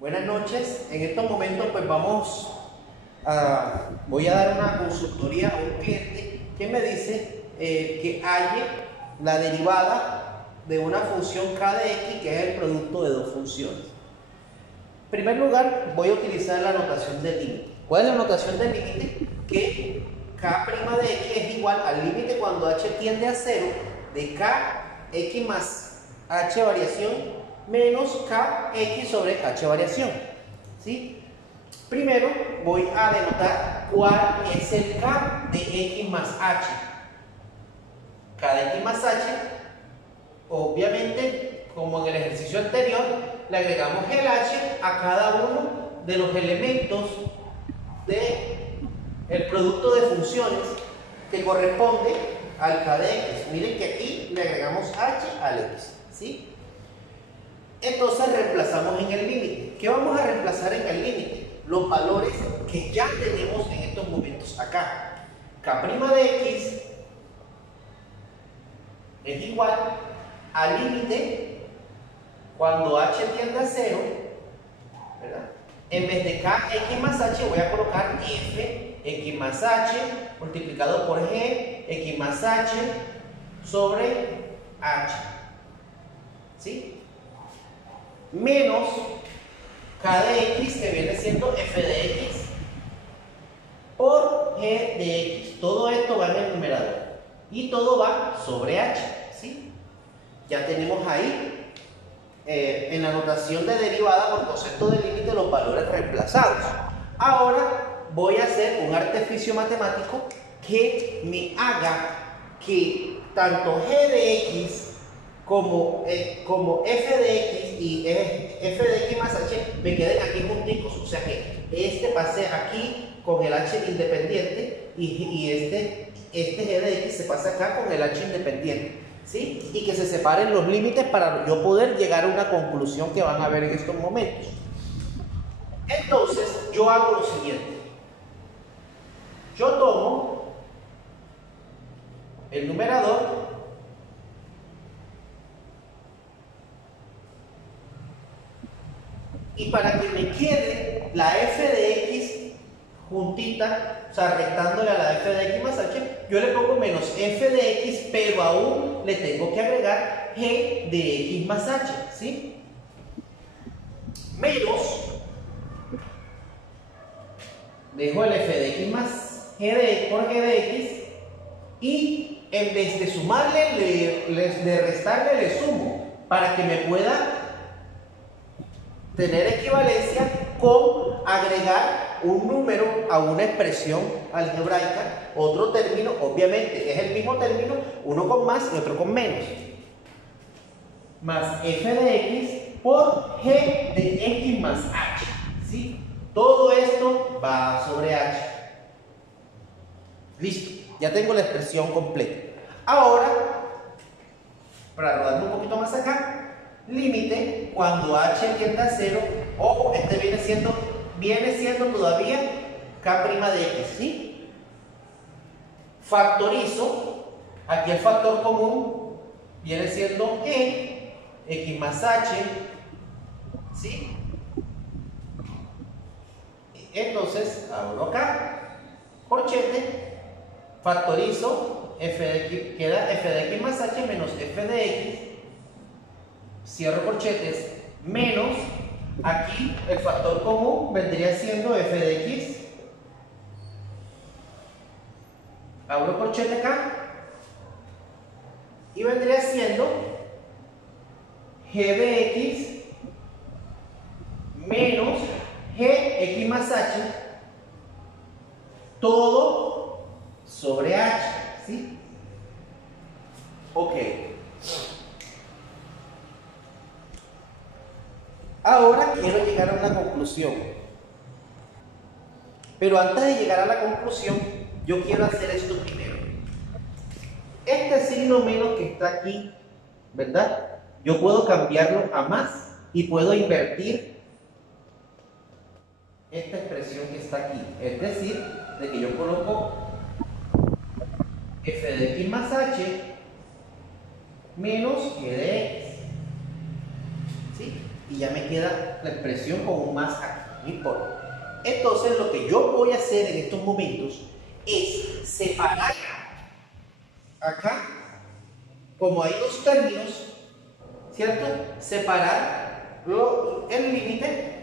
Buenas noches. En estos momentos pues voy a dar una consultoría a un cliente que me dice que halle la derivada de una función k de x, que es el producto de dos funciones. En primer lugar, voy a utilizar la notación del límite. ¿Cuál es la notación del límite? Que k' de x es igual al límite cuando h tiende a 0 de k x más h variación menos kx sobre h variación. ¿Sí? Primero voy a denotar cuál es el k de x más h. K de x más h, obviamente, como en el ejercicio anterior, le agregamos el h a cada uno de los elementos del producto de funciones que corresponde al k de x. Miren que aquí le agregamos h al x. ¿Sí? Entonces reemplazamos en el límite. ¿Qué vamos a reemplazar en el límite? Los valores que ya tenemos en estos momentos acá. K' de x es igual al límite cuando h tiende a 0, ¿verdad? En vez de kx más h voy a colocar f x más h multiplicado por g x más h sobre h. ¿Sí? Menos k de x, que viene siendo f de x, por g de x. Todo esto va en el numerador y todo va sobre h. ¿Sí? Ya tenemos ahí en la notación de derivada por concepto de límite los valores reemplazados. Ahora voy a hacer un artificio matemático que me haga que tanto g de x como f de x y f de x más h me queden aquí junticos, o sea que este pase aquí con el h independiente y este g de x se pasa acá con el h independiente, ¿sí? Y que se separen los límites para yo poder llegar a una conclusión que van a ver en estos momentos. Entonces yo hago lo siguiente: yo tomo el numerador y para que me quede la f de x juntita, o sea, restándole a la f de x más h, yo le pongo menos f de x, pero aún le tengo que agregar g de x más h, ¿sí? Menos, dejo el f de x más por g de x y en vez de sumarle, de restarle, le sumo para que me pueda tener equivalencia con agregar un número a una expresión algebraica, otro término, obviamente es el mismo término, uno con más y otro con menos, más f de x por g de x más h, ¿sí? Todo esto va sobre h. Listo, ya tengo la expresión completa. Ahora, para rodarme un poquito más acá, límite cuando h tiende a 0, ojo, este viene siendo todavía k' de x, ¿sí? Factorizo, aquí el factor común viene siendo g, x más h, ¿sí? Entonces, abro acá, corchete, factorizo, f de x, queda f de x más h menos f de x, cierro corchetes, menos, aquí el factor común vendría siendo f de x, abro corchete acá, y vendría siendo g de x menos gx más h, todo sobre h, ¿sí? Ok. Ahora quiero llegar a una conclusión. Pero antes de llegar a la conclusión, yo quiero hacer esto primero. Este signo menos que está aquí, ¿verdad? Yo puedo cambiarlo a más y puedo invertir esta expresión que está aquí. Es decir, de que yo coloco f de x más h menos g de x. ¿Sí? y ya me queda la expresión con un más aquí, no importa. Entonces lo que yo voy a hacer en estos momentos es separar acá, como hay dos términos, ¿cierto? Separar el límite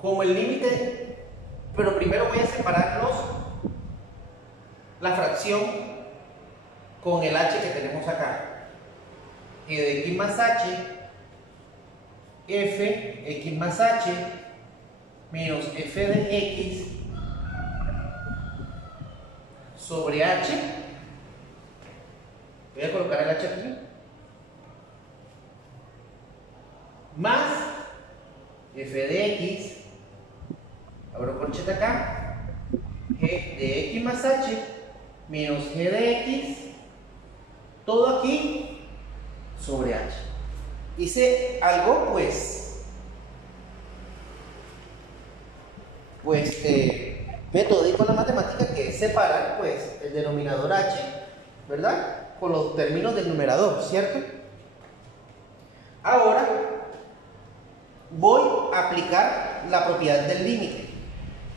como el límite, pero primero voy a separar la fracción con el h que tenemos acá. E de x más h, f x más h menos f de x sobre h. Voy a colocar el h aquí. Más f de x, abro corchete acá, g de x más h menos g de x, todo aquí sobre h. Hice algo pues metódico en la matemática, que es separar pues el denominador h, ¿verdad?, con los términos del numerador, ¿cierto? Ahora voy a aplicar la propiedad del límite.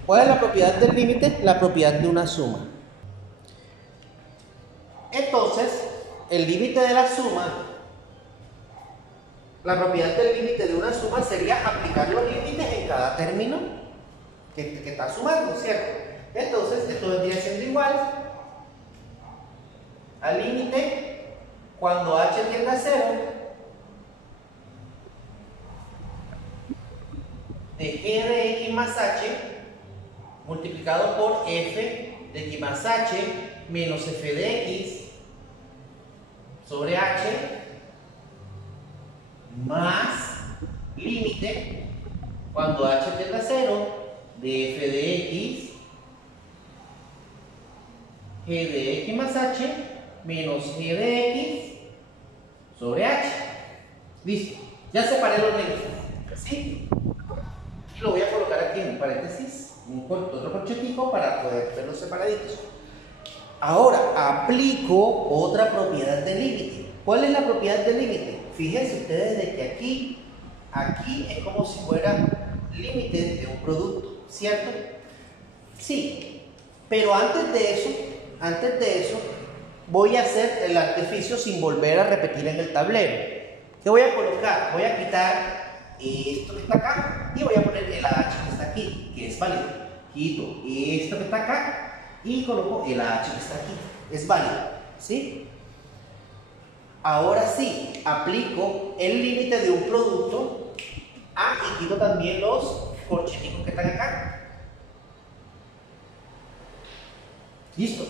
¿Cuál es la propiedad del límite? La propiedad de una suma. Entonces, el límite de la suma, la propiedad del límite de una suma sería aplicar los límites en cada término que está sumando, ¿cierto? Entonces, esto vendría siendo igual al límite cuando h tiende a 0 de g de x más h multiplicado por f de x más h menos f de x sobre h más límite cuando h tiende a 0 de f de x, g de x más h menos g de x sobre h. Listo, ya separé los límites, ¿sí? Y lo voy a colocar aquí en un paréntesis, otro corchetico para poder verlos separaditos. Ahora aplico otra propiedad del límite. ¿Cuál es la propiedad del límite? Fíjense ustedes de que aquí es como si fuera límite de un producto, ¿cierto? Sí, pero antes de eso, voy a hacer el artificio sin volver a repetir en el tablero. ¿Qué voy a colocar? Voy a quitar esto que está acá y voy a poner el h que está aquí, que es válido. Quito esto que está acá y coloco el h que está aquí, es válido, ¿sí? Ahora sí, aplico el límite de un producto y quito también los corcheticos que están acá. Listo,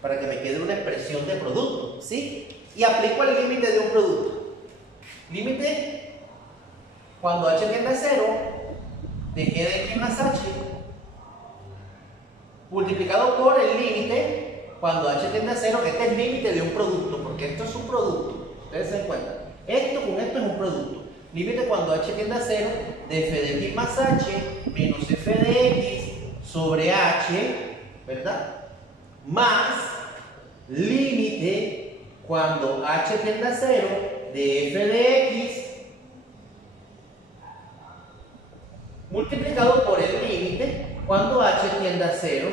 para que me quede una expresión de producto, ¿sí? Y aplico el límite de un producto. Límite cuando h tiende a 0 de g de x más h multiplicado por el límite cuando h tiende a 0. Este es el límite de un producto, porque esto es un producto, ustedes se dan cuenta. Esto con esto es un producto. Límite cuando h tiende a 0 de f de x más h menos f de x sobre h, ¿verdad?, más límite cuando h tiende a 0 de f de x multiplicado por el límite cuando h tiende a 0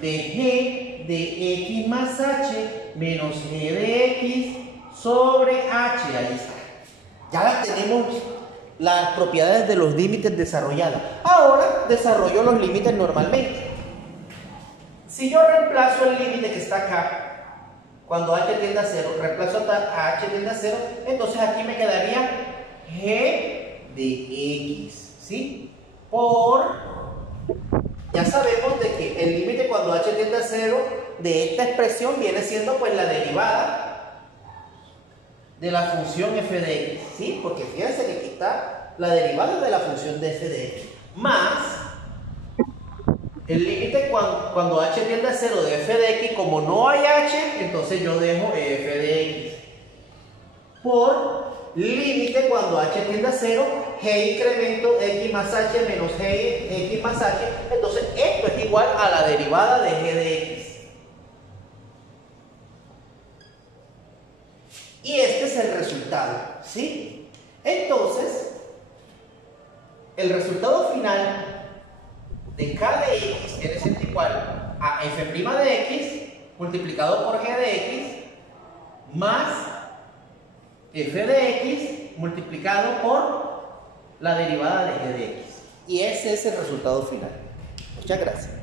de g de x más h menos g de x sobre h. Ahí está. Ya tenemos las propiedades de los límites desarrolladas. Ahora desarrollo los límites normalmente. Si yo reemplazo el límite que está acá, cuando h tiende a 0, reemplazo a h tiende a 0, entonces aquí me quedaría g de x, ¿sí? Ya sabemos de que el límite cuando h tiende a 0 de esta expresión viene siendo pues la derivada de la función f de x, ¿sí? Porque fíjense que aquí está la derivada de la función de f de x, más el límite cuando h tiende a 0 de f de x. Como no hay h, entonces yo dejo f de x por límite cuando h tiende a 0, g incremento x más h menos g x más h. Entonces esto es igual a la derivada de g de x. Y este es el resultado ¿sí? Entonces, el resultado final de k de x viene siendo igual a f' de x multiplicado por g de x más f de x multiplicado por la derivada de g de x. Y ese es el resultado final. Muchas gracias.